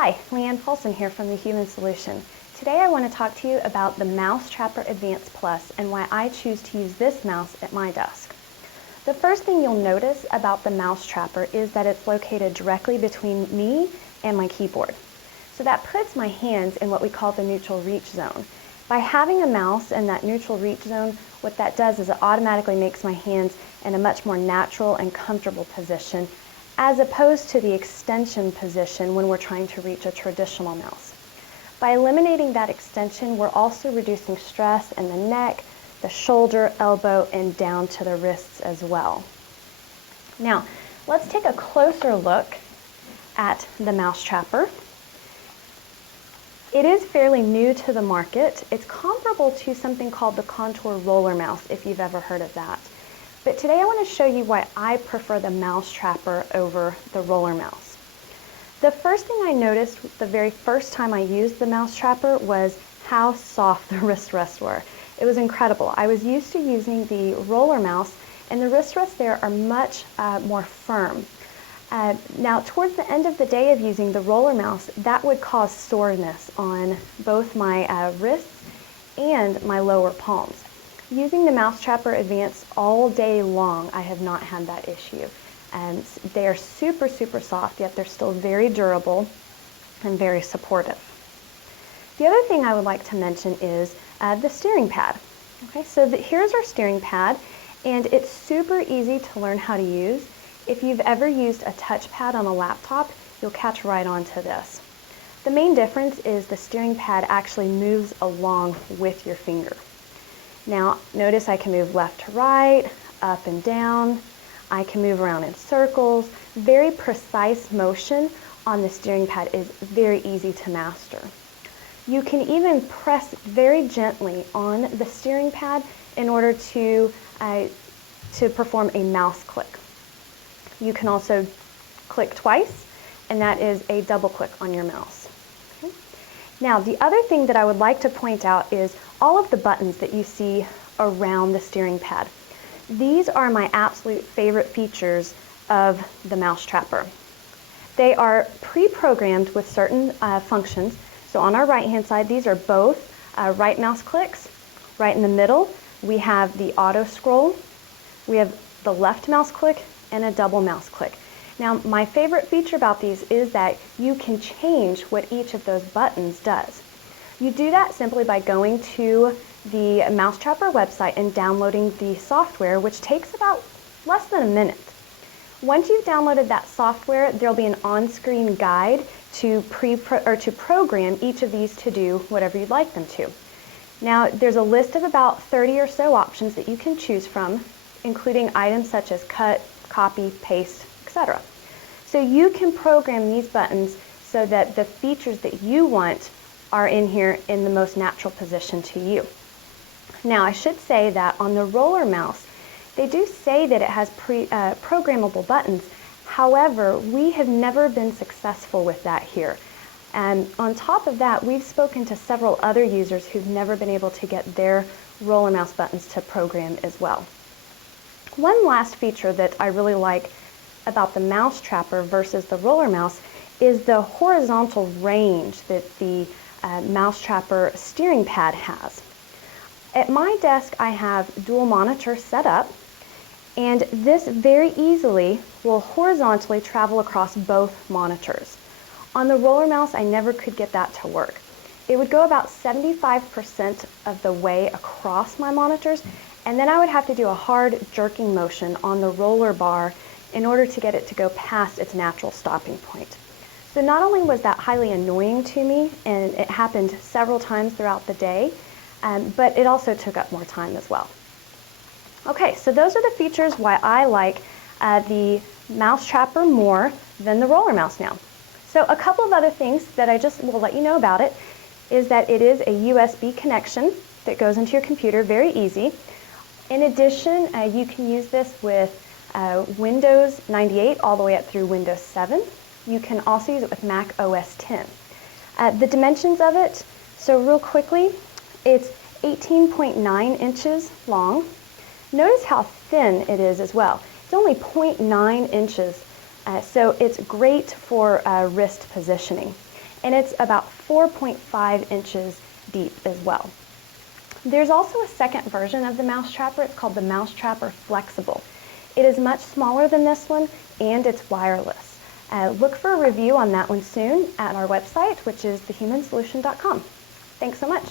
Hi, Leanne Paulson here from The Human Solution. Today I want to talk to you about the Mousetrapper Advanced Plus and why I choose to use this mouse at my desk. The first thing you'll notice about the Mousetrapper is that it's located directly between me and my keyboard. So that puts my hands in what we call the neutral reach zone. By having a mouse in that neutral reach zone, what that does is it automatically makes my hands in a much more natural and comfortable position, as opposed to the extension position when we're trying to reach a traditional mouse. By eliminating that extension, we're also reducing stress in the neck, the shoulder, elbow, and down to the wrists as well. Now, let's take a closer look at the Mousetrapper. It is fairly new to the market. It's comparable to something called the Contour Rollermouse, if you've ever heard of that. But today I want to show you why I prefer the Mousetrapper over the Rollermouse. The first thing I noticed the very first time I used the Mousetrapper was how soft the wrist rests were. It was incredible. I was used to using the Rollermouse, and the wrist rests there are much more firm. Now, towards the end of the day of using the Rollermouse, that would cause soreness on both my wrists and my lower palms. Using the Mousetrapper Advanced all day long, I have not had that issue. And they are super, super soft, yet they're still very durable and very supportive. The other thing I would like to mention is the steering pad. Okay, so here's our steering pad, and it's super easy to learn how to use. If you've ever used a touchpad on a laptop, you'll catch right on to this. The main difference is the steering pad actually moves along with your finger. Now, notice I can move left to right, up and down. I can move around in circles. Very precise motion on the steering pad is very easy to master. You can even press very gently on the steering pad in order to perform a mouse click. You can also click twice, and that is a double click on your mouse. Okay. Now, the other thing that I would like to point out is all of the buttons that you see around the steering pad. These are my absolute favorite features of the Mousetrapper. They are pre-programmed with certain functions. So on our right-hand side, these are both right mouse clicks. Right in the middle, we have the auto scroll. We have the left mouse click and a double mouse click. Now, my favorite feature about these is that you can change what each of those buttons does. You do that simply by going to the Mousetrapper website and downloading the software, which takes about less than a minute. Once you've downloaded that software, there'll be an on-screen guide to program each of these to do whatever you'd like them to. Now, there's a list of about 30 or so options that you can choose from, including items such as cut, copy, paste, etc. So you can program these buttons so that the features that you want are in here in the most natural position to you. Now, I should say that on the Rollermouse, they do say that it has programmable buttons. However, we have never been successful with that here. And on top of that, we've spoken to several other users who've never been able to get their Rollermouse buttons to program as well. One last feature that I really like about the Mousetrapper versus the Rollermouse is the horizontal range that the Mousetrapper steering pad has. At my desk, I have dual monitor set up, and this very easily will horizontally travel across both monitors. On the Rollermouse, I never could get that to work. It would go about 75% of the way across my monitors, and then I would have to do a hard jerking motion on the roller bar in order to get it to go past its natural stopping point. So not only was that highly annoying to me, and it happened several times throughout the day, but it also took up more time as well. Okay, so those are the features why I like the Mousetrapper more than the Rollermouse now. So a couple of other things that I just will let you know about it is that it is a USB connection that goes into your computer, very easy. In addition, you can use this with Windows 98 all the way up through Windows 7. You can also use it with Mac OS X. The dimensions of it, so real quickly, it's 18.9 inches long. Notice how thin it is as well. It's only 0.9 inches, so it's great for wrist positioning. and it's about 4.5 inches deep as well. There's also a second version of the Mousetrapper. It's called the Mousetrapper Flexible. It is much smaller than this one, and it's wireless. Look for a review on that one soon at our website, which is thehumansolution.com. Thanks so much.